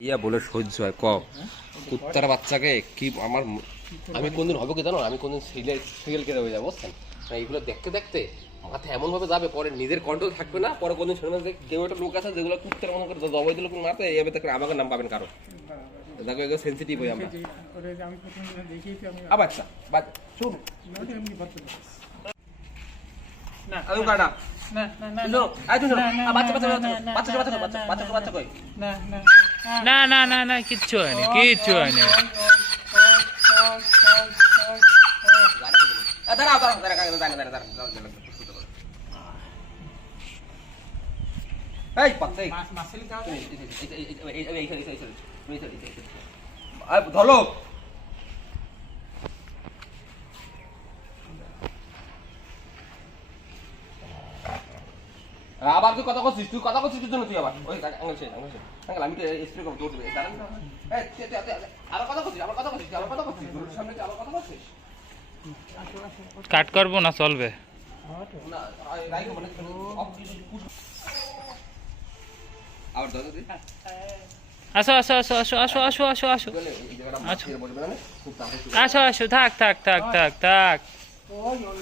ইয়া বলে সহ্য হয় ক কুত্তার বাচ্চাকে কি আমার আমি কোনদিন হবে কি জানো, আমি কোনদিন সিরিয়াল কেটে হয়ে যাবো বুঝছেন। এইগুলো দেখতে দেখতে মাথা এমন ভাবে যাবে, পরে নিজের কন্ট্রোল থাকবে না। পরে কোনদিন শুনবেন যে কেউ একটা লোক আছে যেগুলো কুত্তার মনে করে জবাই দিল মারতে, এভাবে তাকে আমাকে নাম পাবেন কারো। দেখো এগুলো সেন্সিটিভ হই আমরা। আচ্ছা শুন না আমি কাটা না না না না বাচ্চা বাচ্চা বাচ্চা বাচ্চা বাচ্চা বাচ্চা বাচ্চা কই না না না না না না কিচ্ছু হয়নি, কিচ্ছু হয়নি। দাঁড়াও দাঁড়াও দাঁড়াও দাঁড়াও দাঁড়াও এই বাচ্চা মাসেল দাও এই ধরো আবার তুই কথা করছিস, তুই কথা করছিস জন্য তুই আবার ওই আঙ্কেল সেই আঙ্কেল আমি তো স্প্রে করব দৌড় দেবে দাঁড়ান এই আবার কথা করছিস আবার কথা করছিস আবার কথা করছিস তোর সামনে কি আবার কথা করছিস? কাট করবো না চলবে না রাইগো মানে আবার দাদা দি আসো আসো আসো আসো আসো আসো আসো আসো এই জায়গাটা মাছ বলবে না খুব তাড়াতাড়ি আসো আসো থাক থাক থাক থাক থাক। ওই ওই